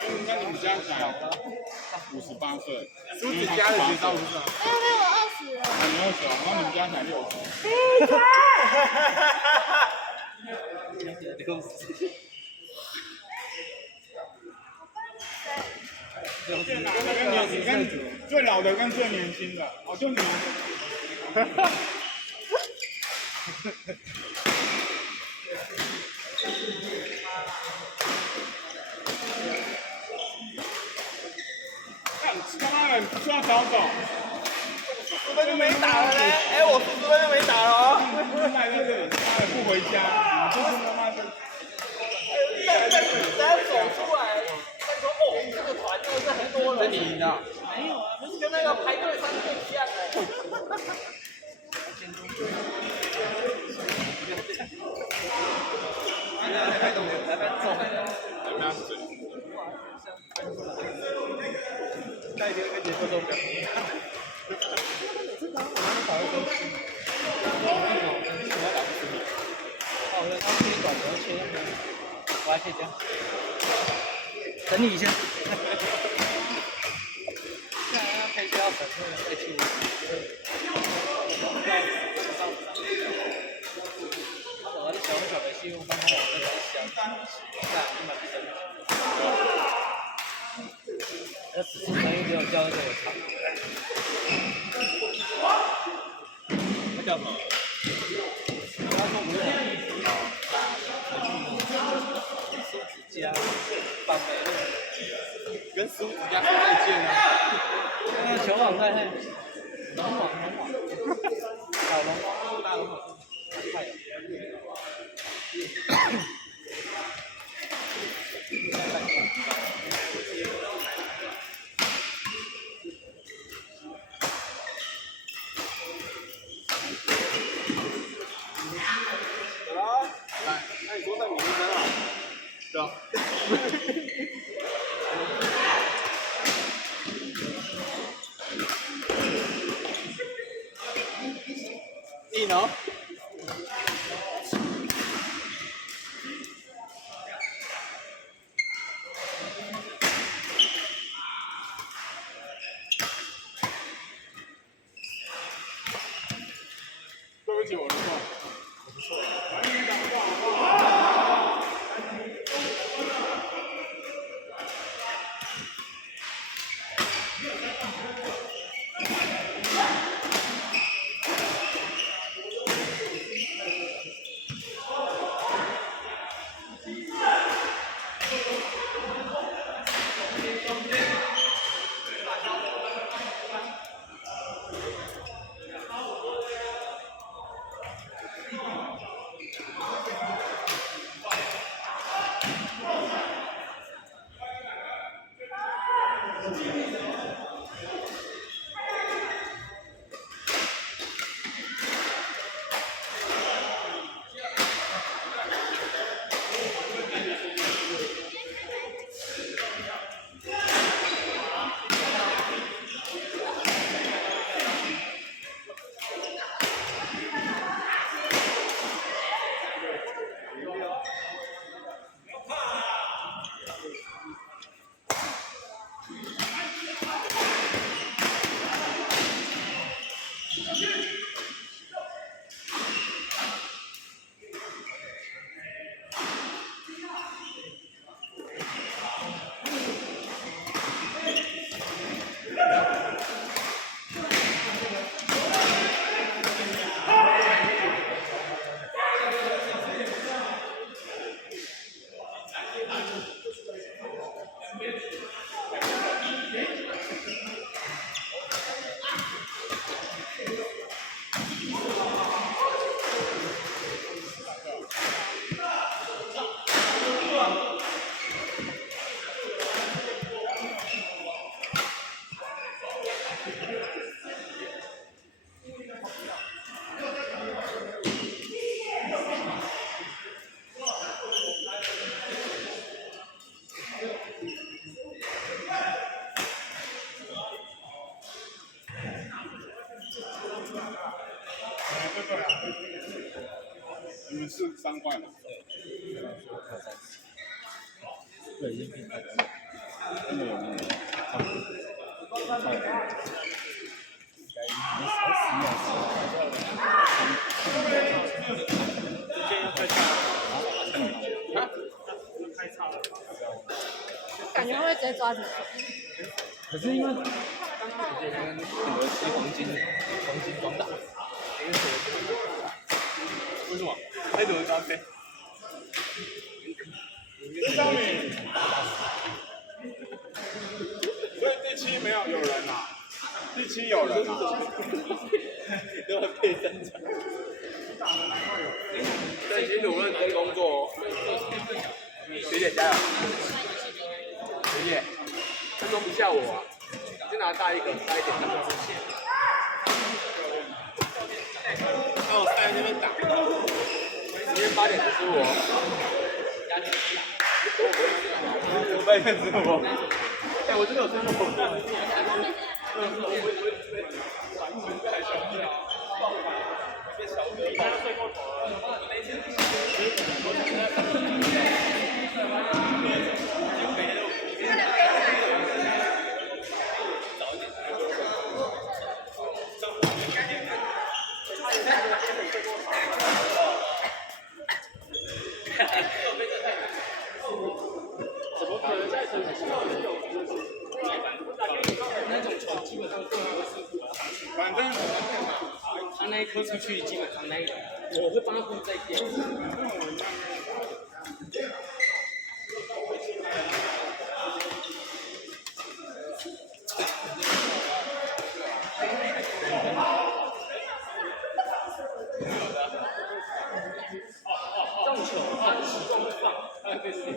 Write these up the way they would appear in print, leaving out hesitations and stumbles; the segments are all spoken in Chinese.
那你们家才58岁，梳子家的学招不是吗？没有，我20了。你20，然后你们家才60。最老的跟最老的跟最年轻的，哦，就你们。他妈的，就要早走。叔叔就没打了嘞，哎，我叔叔就没打了哦。赖在这里，妈的不回家，就是他妈的。再走出来，再说哦，这个团真的是很多人。是你赢的？没有啊，不是跟那个排队3队一样哎。带一点跟节奏都不要。我还可以这样，等你一下。现在要配需要等再去。我的小小的信用帮我那个小在你买什么？要仔细声音给我叫那个有唱。那叫什么？他说不用。家放美乐，跟叔子家说再见啊！那个球网在那，龙网，小龙网，大龙网，太阳。来，那你多带米粒灯啊？对啊。你呢？对不起，我的错。你们是3块吗？对，应聘。感觉会直接抓紧。可是因为很多吃黄金广岛，为什么？那怎么搭配？上面，所以第7没有人啊，第7有人啊，都要配3场。在辛苦认真工作哦，学姐加油！学姐，他装不下我啊，就拿大一点的。那我在那边打，今天8点15哦。我8点15。哎，我真的有真的活动。怎么可能在城市那种球基本上对我是，反正他那一颗出去，基本上那一我会帮他顾这一点。撞球放，可是你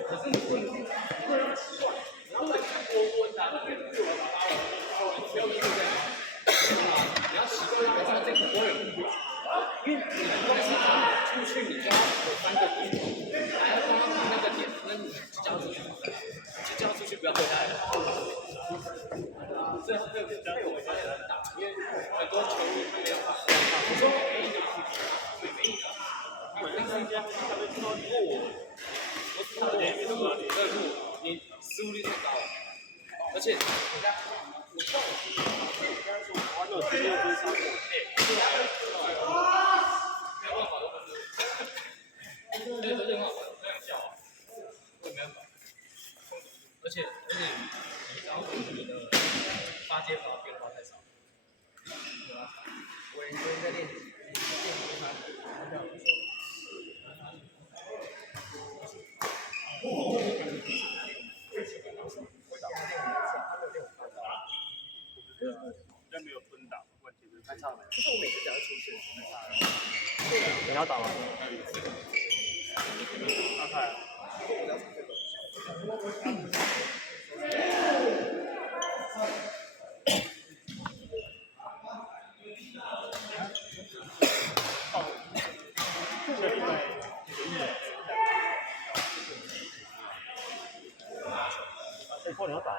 你要习惯让他这个不会有目标，因为你光是出去，你就要有3个点，还要帮他顾那个点，那你交出去，交出去不要回来了。这对我影响很大，因为很多球迷没有把握好。我说每一个那个人家他们知道我知道你失误率太高了，而且人家我知道我有经验追上我，没有办法，对，这很好玩，很想笑啊，我也没办法，而且你只要你的发接法变化太少，对吧？我也在练应该没有分档问题，太差了。就是我每次只要出现，太差了。你要打吗？大概。以后你要打？